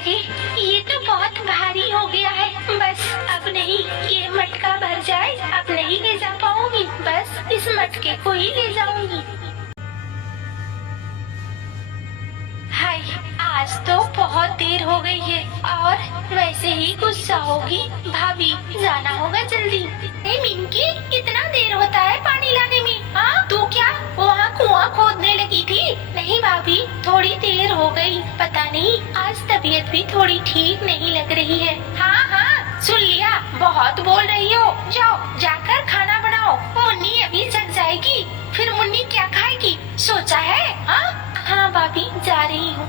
अरे ये तो बहुत भारी हो गया है। बस अब नहीं, ये मटका भर जाए अब नहीं ले जा पाऊंगी। बस इस मटके को ही ले जाऊंगी। हाय, आज तो बहुत देर हो गई है और वैसे ही गुस्सा होगी भाभी। जाना होगा जल्दी। मिनकी, इतना देर होता है पानी लाने में? हाँ, तू क्या वहाँ कुआं खोदने लगी थी? नहीं भाभी, थोड़ी देर हो गई। पता नहीं आज तबीयत भी थोड़ी ठीक नहीं लग रही है। हाँ हाँ, सुन लिया, बहुत बोल रही हो। जाओ जाकर खाना बनाओ। मुन्नी अभी जग जाएगी, फिर मुन्नी क्या खाएगी सोचा है? हाँ भाभी, जा रही हूँ।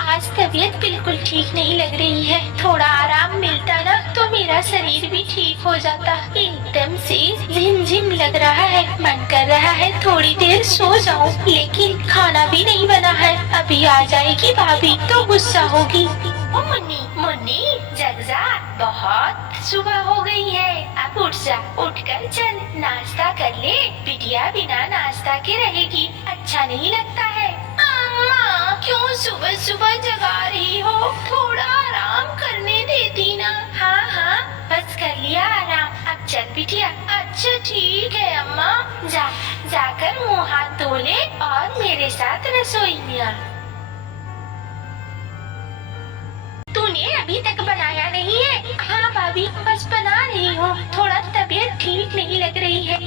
आज तबीयत बिल्कुल ठीक नहीं लग रही है। थोड़ा आराम मिलता ना तो मेरा शरीर भी ठीक हो जाता। एकदम से झिमझिम लग रहा है, मन कर रहा है थोड़ी देर सो जाऊं, लेकिन खाना भी नहीं बना है। अभी आ जाएगी भाभी तो गुस्सा होगी। ओ मुन्नी, मुन्नी जग जा, बहुत सुबह हो गई है। अब उठ जा, उठकर चल नाश्ता कर ले। बिटिया बिना नाश्ता के रहेगी अच्छा नहीं लगता है। अम्मा, क्यों सुबह सुबह जगा रही हो? थोड़ा आराम करने देती ना। हाँ हाँ, बस कर लिया आराम, अब चल बिटिया। अच्छा ठीक है अम्मा। जाकर मुँह हाथ धो ले और मेरे साथ रसोई में आ। तूने अभी तक बनाया नहीं है? हाँ भाभी, बस बना रही हूँ। थोड़ा तबीयत ठीक नहीं लग रही है।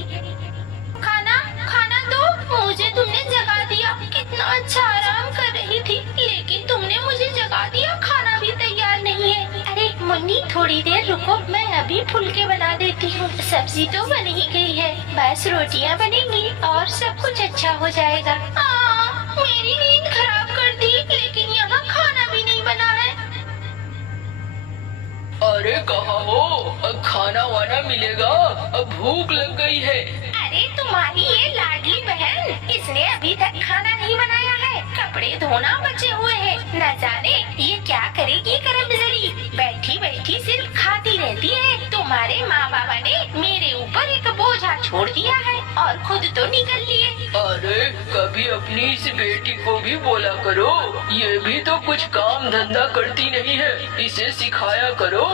खाना दो, मुझे तुमने जगा दिया। कितना अच्छा आराम कर रही थी, लेकिन तुमने मुझे जगा दिया। खाना भी तैयार नहीं है। अरे मुन्नी, थोड़ी देर रुको, मैं अभी फुलके बना देती हूँ। सब्जी तो बन ही गई है, बस रोटियाँ बनेंगी और सब कुछ अच्छा हो जाएगा। मेरी नींद खराब कर दी, लेकिन यहाँ खाना भी नहीं बना है। अरे कहाँ हो? खाना वाना मिलेगा, अब भूख लग गई है। अरे तुम्हारी ये लाडली बहन, इसने अभी तक खाना नहीं बनाया है। कपड़े धोना बचे हुए हैं। न जाने ये क्या करेगी करमजरी। बैठी बैठी सिर्फ खाती रहती है। तुम्हारे माँ बाबा ने मेरे ऊपर एक बोझा छोड़ दिया है और खुद तो निकल लिए। अरे कभी अपनी इस बेटी को भी बोला करो, ये भी तो कुछ काम धंधा करती नहीं है। इसे सिखाया करो,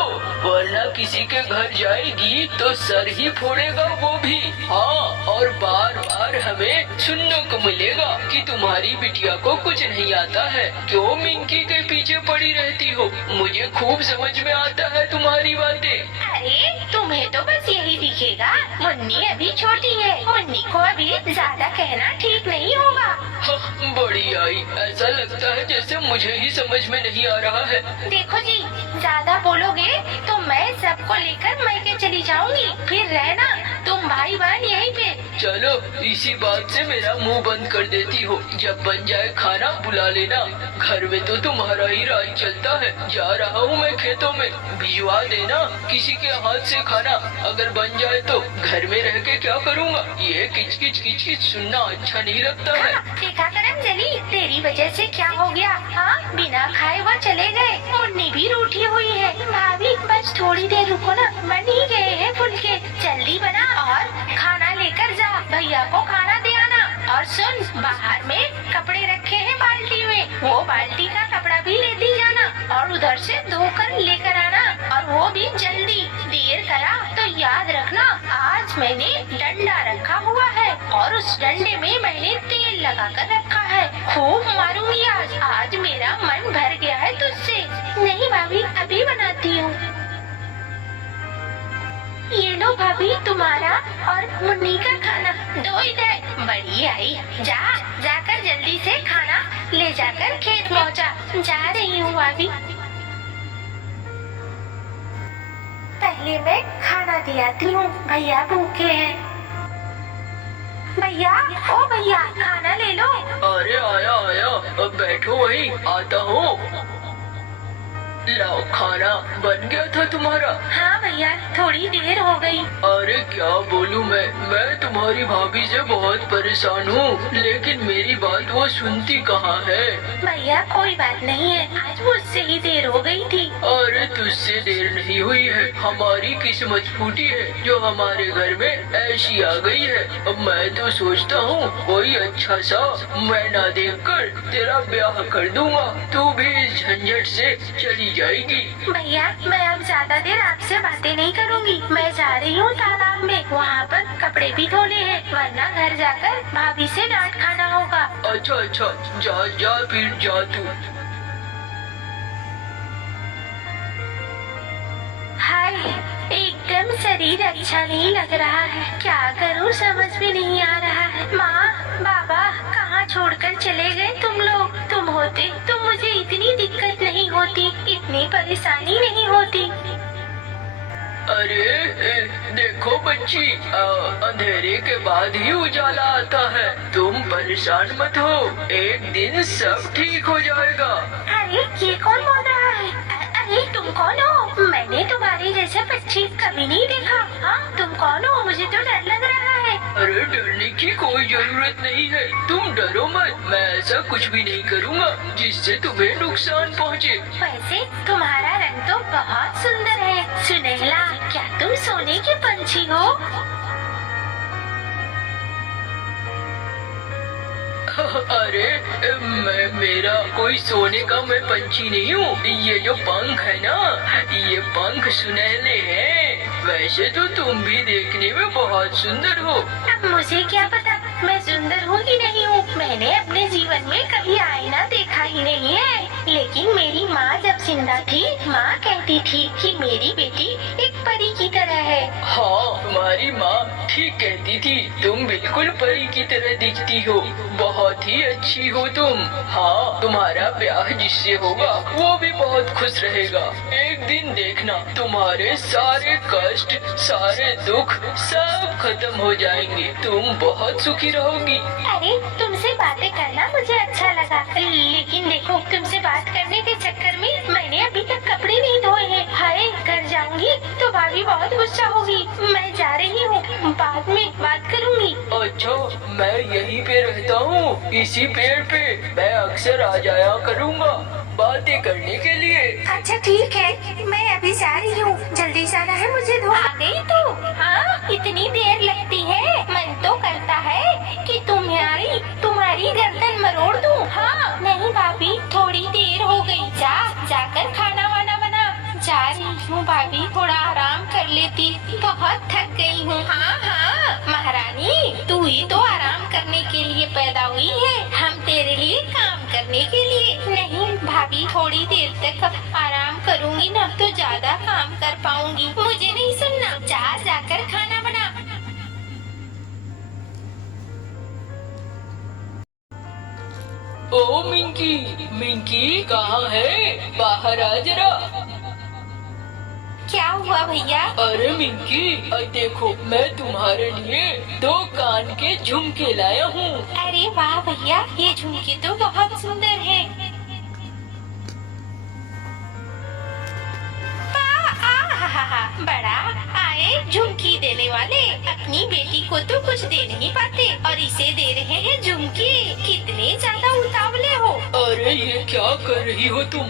वरना किसी के घर जाएगी तो सर ही फोड़ेगा वो भी। हाँ, और बार बार हमें सुनने को मिलेगा कि तुम्हारी बिटिया को कुछ नहीं आता है। क्यों मिंकी के पीछे पड़ी रहती हो? मुझे खूब समझ में आता है तुम्हारी बातें। अरे तुम्हें तो बस यही दिखेगा। मुन्नी अभी छोटी है, मुन्नी को अभी ज्यादा कहना ठीक नहीं होगा। बड़ी आई, ऐसा लगता है जैसे मुझे ही समझ में नहीं आ रहा है। देखो जी, ज्यादा बोलोगे तो मैं सबको लेकर मैके चली जाऊंगी। फिर रहना तुम भाई बहन यहीं पे। चलो, इसी बात से मेरा मुंह बंद कर देती हो। जब बन जाए खाना बुला लेना। घर में तो तुम्हारा ही राज चलता है। जा रहा हूँ मैं खेतों में, भिजवा देना किसी के हाथ से खाना। अगर बन जाए तो घर में रह के क्या करूँगा? ये किचकिच किचकिच सुनना अच्छा नहीं लगता है। देखा करमजली, तेरी वजह से क्या हो गया? हाँ, बिना खाए वो चले गए। मुन्नी भी रूठी हुई है। भाभी बस थोड़ी देर रुको ना, बन ही गए हैं फुलके। जल्दी बना और खाना लेकर जा। भैया को खाना दे आना। और सुन, बाहर में कपड़े रखे हैं बाल्टी में, वो बाल्टी का कपड़ा भी लेती जाना और उधर से धोकर लेकर आना। और वो भी जल्दी। देर करा तो याद रखना, आज मैंने डंडा रखा हुआ है और उस डंडे में मैंने तेल लगा कर रखा है। खूब मारूंगी आज। आज मेरा मन भर गया है तुझसे। नहीं भाभी, अभी बनाती हूँ। ये लो भाभी, तुम्हारा और मुन्नी का खाना। दो इधर। बड़ी आई, जाकर जल्दी से खाना ले जाकर खेत पहुँचा। जा रही हूँ भाभी। पहले मैं खाना दे आती हूँ, भैया भूखे हैं। भैया, ओ भैया, खाना ले लो। अरे आया आया, अब बैठो वहीं, आता हूँ। लाओ, खाना बन गया था तुम्हारा? हाँ भैया, थोड़ी देर हो गई। अरे क्या बोलूं मैं तुम्हारी भाभी से बहुत परेशान हूँ, लेकिन मेरी बात वो सुनती कहाँ है। भैया कोई बात नहीं है, आज मुझसे ही देर हो गई थी। अरे तू उससे देर नहीं हुई है। हमारी किस्मत फूटी है जो हमारे घर में ऐसी आ गई है। अब मैं तो सोचता हूँ कोई अच्छा सा महीना देखकर तेरा ब्याह कर दूंगा, तू भी इस झंझट से चली जाएगी। भैया मैं अब ज्यादा देर आपसे बातें नहीं करूँगी। मैं जा रही हूँ तालाब में, वहाँ पर कपड़े भी धोने हैं, वरना घर जाकर भाभी से डांट खाना होगा। अच्छा अच्छा, जा जा फिर जा तू। हाय, एकदम शरीर अच्छा नहीं लग रहा है। क्या करूँ समझ में नहीं आ रहा है। माँ बाबा कहाँ छोड़कर चले गए तुम लोग? तुम होते तो मुझे इतनी दिक्कत नहीं होती, इतनी परेशानी नहीं होती। अरे देखो बच्ची, अंधेरे के बाद ही उजाला आता है। तुम परेशान मत हो, एक दिन सब ठीक हो जाएगा। अरे ये कौन बोल रहा है? अरे तुम कौन हो? मैंने तुम्हारे जैसा पक्षी कभी नहीं देखा। हाँ तुम कौन हो? मुझे तो डर लग रहा है। अरे डरने की कोई जरूरत नहीं है, तुम डरो मत। मैं ऐसा कुछ भी नहीं करूँगा जिससे तुम्हें नुकसान पहुँचे। वैसे तुम्हारा रंग तो बहुत सुंदर है, सुनहला। क्या तुम सोने के पंछी हो? अरे मेरा कोई सोने का मैं पंछी नहीं हूँ। ये जो पंख है ना, ये पंख सुनहले हैं। वैसे तो तुम भी देखने में बहुत सुंदर हो। अब मुझे क्या पता मैं सुंदर हूँ कि नहीं हूँ। मैंने अपने जीवन में कभी आईना देखा ही नहीं है। लेकिन मेरी माँ जब जिंदा थी, माँ कहती थी कि मेरी बेटी एक परी की तरह है। हाँ तुम्हारी माँ ठीक कहती थी, तुम बिल्कुल परी की तरह दिखती हो, बहुत ही अच्छी हो तुम। हाँ तुम्हारा ब्याह जिससे होगा वो भी बहुत खुश रहेगा। एक दिन देखना तुम्हारे सारे कष्ट, सारे दुख सब खत्म हो जाएंगे, तुम बहुत सुखी रहोगी। अरे तुमसे बातें करना मुझे अच्छा लगा, लेकिन देखो तुमसे बात करने के चक्कर में मैंने अभी तक कपड़े नहीं धोए हैं। हाय घर जाऊंगी तो भाभी बहुत गुस्सा होगी। मैं जा रही हूँ, बाद में बात करूँगी। अच्छा मैं यहीं पे रहता हूँ, इसी पेड़ पे। मैं अक्सर आ जाया करूँगा बातें करने के लिए। अच्छा ठीक है, मैं अभी जा रही हूँ, जल्दी जाना है मुझे। आ गई तू? हाँ इतनी देर लगती है? मन तो करता है कि तुम्हारी गर्दन मरोड़ दूँ। हाँ नहीं भाभी थोड़ी देर हो गई, जाकर खाना वाना बना। जा रही हूँ भाभी, थोड़ा आराम कर लेती, बहुत थक गई हूँ। हाँ महारानी, तू ही तो आराम करने के लिए पैदा हुई है, हम तेरे लिए काम करने के लिए नहीं। भाभी थोड़ी देर तक आराम करूँगी ना तो ज्यादा काम कर पाऊंगी। मुझे नहीं सुनना, जाकर खाना बना। ओ मिंकी, मिंकी कहाँ है? बाहर आ जरा। क्या हुआ भैया? अरे मिंकी देखो, मैं तुम्हारे लिए 2 कान के झुमके लाया हूँ। अरे वाह भैया, ये झुमके तो बहुत सुंदर है। बड़ा आए झुमकी देने वाले, अपनी बेटी को तो कुछ दे नहीं पाते और इसे दे रहे हैं झुमके। कितने ज्यादा उतावले हो। अरे ये क्या कर रही हो तुम?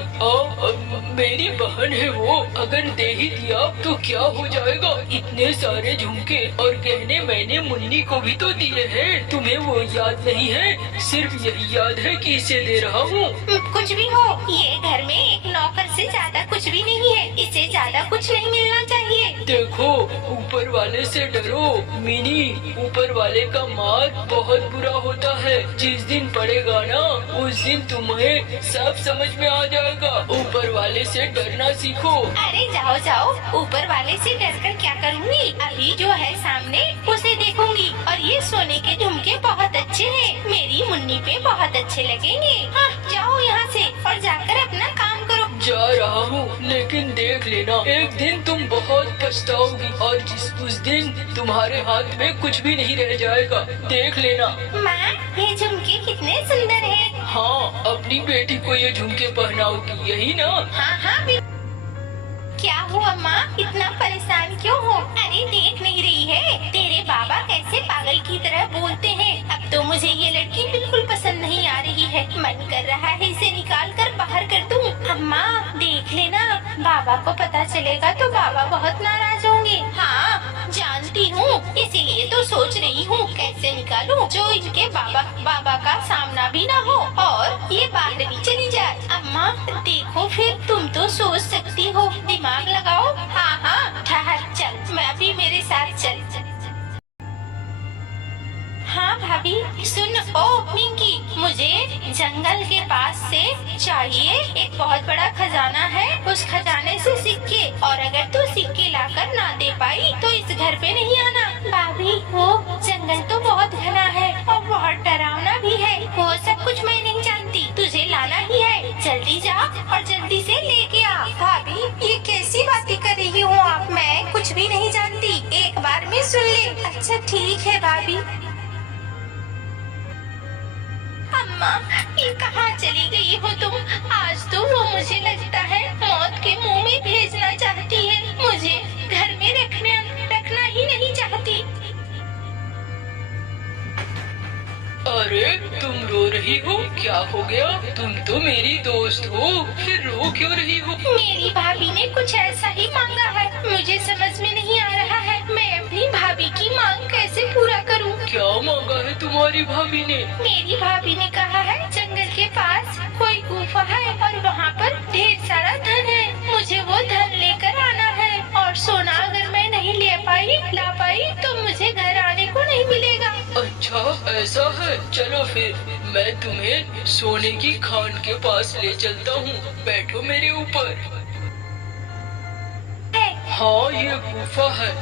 मेरी बहन है वो, अगर दे ही दिया तो क्या हो जाएगा? इतने सारे झुमके और गहने मैंने मुन्नी को भी तो दिए हैं, तुम्हें वो याद नहीं है? सिर्फ यही याद है कि इसे दे रहा हूँ। कुछ भी हो, ये घर में एक नौकर से ज्यादा कुछ भी नहीं है, इसे ज्यादा कुछ नहीं मिलना चाहिए। देखो ऊपर वाले से डरो मिनी, ऊपर वाले का मार बहुत बुरा होता है। जिस दिन पड़ेगा ना उस दिन तुम्हें सब समझ में आ जाएगा। ऊपर वाले से डरना सीखो। अरे जाओ जाओ, ऊपर वाले से डरकर क्या करूँगी? अभी जो है सामने उसे देखूंगी। और ये सोने के झुमके बहुत अच्छे हैं, मेरी मुन्नी पे बहुत अच्छे लगेंगे। हाँ जाओ यहाँ से और जाकर अपना काम करो। जा रहा हूँ, लेकिन देख लेना एक दिन तुम बहुत पछताओगी और उस दिन तुम्हारे हाथ में कुछ भी नहीं रह जाएगा, देख लेना। माँ ये झुमके कितने सुंदर हैं। हाँ अपनी बेटी को ये झुमके पहनाओगी, यही ना? हाँ क्या हुआ माँ, इतना परेशान क्यों हो? अरे देख नहीं रही है तेरे बाबा कैसे पागल की तरह बोलते हैं। तो मुझे ये लड़की बिल्कुल पसंद नहीं आ रही है। मन कर रहा है इसे निकाल कर बाहर कर दूं। अम्मा देख लेना, बाबा को पता चलेगा तो बाबा बहुत नाराज होंगे। हाँ जानती हूँ, इसीलिए तो सोच रही हूँ कैसे निकालूं जो इनके बाबा का सामना भी ना हो और ये बाहर भी चली जाए। अम्मा देखो फिर तुम तो सोच सकती हो, दिमाग लगाओ। हाँ हाँ ठहर, चल मैं भी मेरे साथ चल। हाँ भाभी सुन। ओ मिंकी, मुझे जंगल के पास से चाहिए एक बहुत बड़ा खजाना है, उस खजाने से सिक्के, और अगर तू सिक्के लाकर ना दे पाई तो इस घर पे नहीं आना। भाभी वो जंगल तो बहुत घना है और बहुत डरावना भी है, वो सब कुछ मैं नहीं जानती, तुझे लाना ही है। जल्दी जा और जल्दी से लेके आ। भाभी ये कैसी बातें कर रही हो आप, मैं कुछ भी नहीं जानती, एक बार में सुन ले। अच्छा ठीक है भाभी। अम्मा ये कहाँ चली गई हो तुम? आज तो वो मुझे लगता है मौत के मुंह में भेजना चाहती है, मुझे घर में रखना ही नहीं चाहती। अरे तुम रो रही हो, क्या हो गया? तुम तो मेरी दोस्त हो, फिर रो क्यों रही हो? मेरी भाभी ने कुछ ऐसा ही मांगा है, मुझे समझ में नहीं आ रहा है मैं अपनी भाभी की मांग कैसे पूरा करूं। क्या मांगा है तुम्हारी भाभी ने? मेरी भाभी ने कहा है जंगल के पास कोई गुफा है और वहाँ पर ढेर सारा धन है, मुझे वो धन लेकर आना है, और सोना अगर मैं नहीं ला पाई तो मुझे घर आने को नहीं मिलेगा। अच्छा ऐसा है, चलो फिर मैं तुम्हें सोने की खान के पास ले चलता हूँ, बैठो मेरे ऊपर। हाँ ये गुफा है,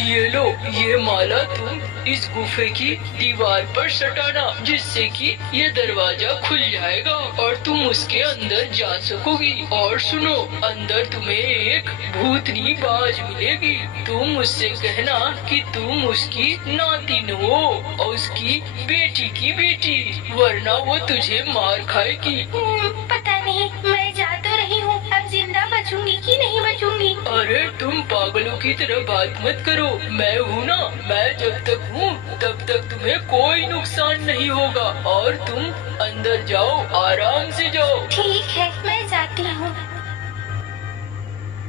ये लो, ये माला तुम इस गुफे की दीवार पर सटाना, जिससे कि ये दरवाजा खुल जाएगा और तुम उसके अंदर जा सकोगी। और सुनो, अंदर तुम्हें एक भूतनी बाज मिलेगी, तुम उससे कहना कि तुम उसकी नातिन हो और उसकी बेटी की बेटी, वरना वो तुझे मार खाएगी। पता नहीं, मैं जा तो रही हूँ, अब जिंदा बचूंगी कि नहीं बचूंगी। अरे तुम पागलों की तरह बात मत करो, मैं हूँ ना, मैं जब तक हूँ तब तक तुम्हें कोई नुकसान नहीं होगा, और तुम अंदर जाओ, आराम से जाओ। ठीक है मैं जाती हूँ।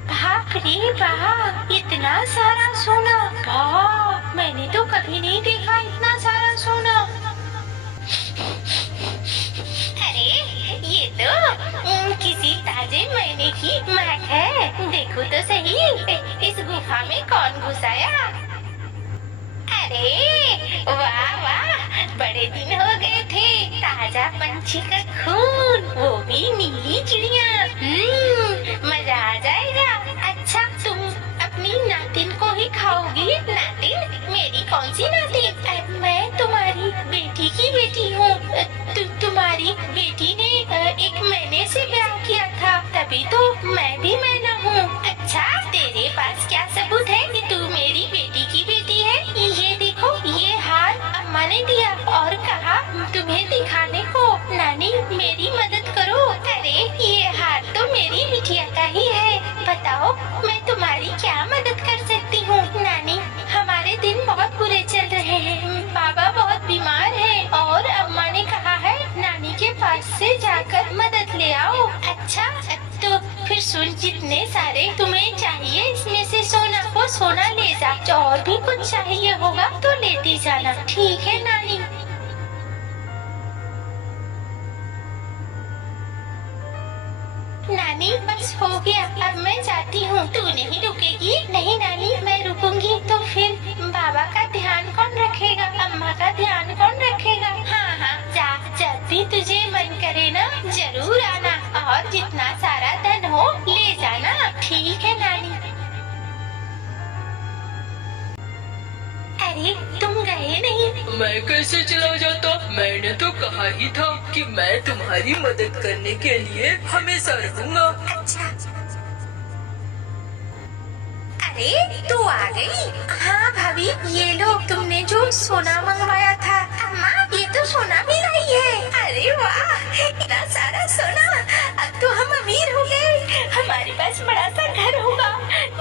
बाप रे बाप, इतना सारा सोना, वाह मैंने तो कभी नहीं देखा इतना सारा सोना। अरे ये तो किसी ताजे महीने की महक है, देखो तो सही इस गुफा में कौन घुसाया। अरे वाह वाह, बड़े दिन हो गए थे, ताजा पंछी का खून, वो भी नीली चिड़िया, मजा आ जाएगा। अच्छा तुम अपनी नातिन को ही खाओगी? नातिन? मेरी कौन सी नातिन? मैं तुम्हारी बेटी की बेटी हूँ, तुम्हारी बेटी ने एक महीने से ब्याह किया था, तभी तो मैं भी मैना हूँ। अच्छा तेरे पास क्या सबूत है कि तू मेरी बेटी की बेटी है? ये देखो, ये हार अम्मा ने दिया और कहा तुम्हें दिखाने को। नानी मेरी मदद करो। अरे ये हार तो मेरी बिटिया का ही है, बताओ मैं तुम्हारी क्या मदद कर सकती हूँ? नानी हमारे दिन बहुत बुरे चल रहे हैं, बाबा बहुत बीमार है और अम्मा ने कहा है नानी के पास से जाकर मदद ले आओ। अच्छा तो फिर सुन, जितने सारे तुम्हें चाहिए इसमें से सोना ले जा, और भी कुछ चाहिए होगा तो लेती जाना, ठीक है नानी? नानी बस हो गया, अब मैं जाती हूँ। तू नहीं रुकेगी? नहीं नानी मैं रुकूंगी तो फिर बाबा का ध्यान कौन रखेगा, अम्मा का ध्यान कौन रखेगा? हाँ हाँ जा, जब भी तुझे मन करे ना जरूर आना, और जितना सारा धन हो ले जाना, ठीक है नानी? अरे तुम गए नहीं? मैं कैसे चला जाता, मैंने तो कहा ही था कि मैं तुम्हारी मदद करने के लिए हमेशा रहूँगा। अच्छा अरे तू आ गई? हाँ भाभी ये लो, तुमने जो सोना मंगवाया था। अम्मा ये तो सोना भी नहीं है। अरे वाह इतना सारा सोना, अब तो हम अमीर हो गए, हमारे पास बड़ा सा घर होगा,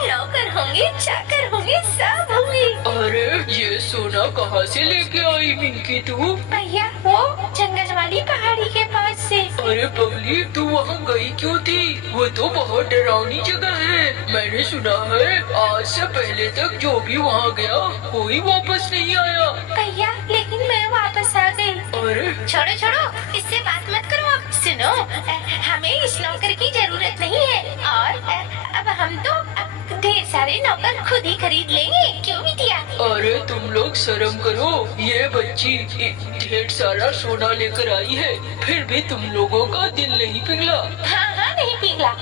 नौकर होंगे, चाकर होंगे, सब होंगे। अरे ये सोना कहाँ कहाँ से लेके आई मिंकी तू? भैया वो जंगल वाली पहाड़ी के पास से। अरे पगली, तू वहाँ गई क्यों थी? वो तो बहुत डरावनी जगह है। मैंने सुना है आज से पहले तक जो भी वहाँ गया कोई वापस नहीं आया। भैया लेकिन मैं वापस आ गई। अरे छोड़ो छोड़ो, इससे बात मत करो। अब सुनो, हमें इस नौकर की जरूरत नहीं है और अब हम तो ढेर सारे नौकर खुद ही खरीद लेंगे, क्यों बिटिया? अरे तुम लोग शर्म करो, ये बच्ची ढेर सारा सोना लेकर आई है, फिर भी तुम लोगों का दिल नहीं पिघला। हाँ हाँ, नहीं पिघला।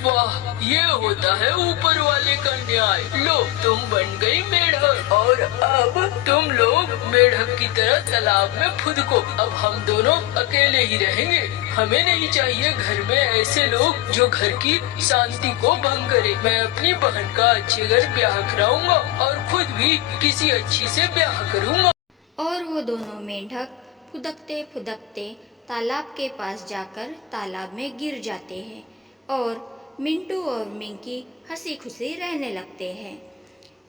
वाह, ये होता है ऊपर वाले का न्याय। लो, तुम बन गई मेढक और अब तुम लोग मेढक की तरह तालाब में फुदको। अब हम दोनों अकेले ही रहेंगे। हमें नहीं चाहिए घर में ऐसे लोग जो घर की शांति को भंग करे। मैं अपनी बहन का अच्छे घर ब्याह कराऊंगा और खुद भी किसी अच्छी से ब्याह करूंगा। और वो दोनों मेंढक फुदकते फुदकते तालाब के पास जाकर तालाब में गिर जाते हैं और मिंटू और मिंकी हंसी खुशी रहने लगते हैं।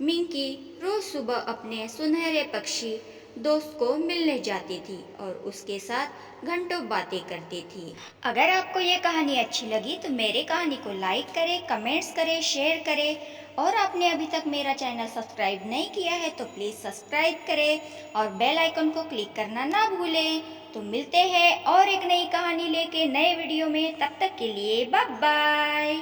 मिंकी रोज सुबह अपने सुनहरे पक्षी दोस्त को मिलने जाती थी और उसके साथ घंटों बातें करती थी। अगर आपको ये कहानी अच्छी लगी तो मेरे कहानी को लाइक करें, कमेंट्स करें, शेयर करें और आपने अभी तक मेरा चैनल सब्सक्राइब नहीं किया है तो प्लीज़ सब्सक्राइब करें और बेल आइकन को क्लिक करना ना भूलें। तो मिलते हैं और एक नई कहानी लेके नए वीडियो में, तब तक के लिए बाय बाय।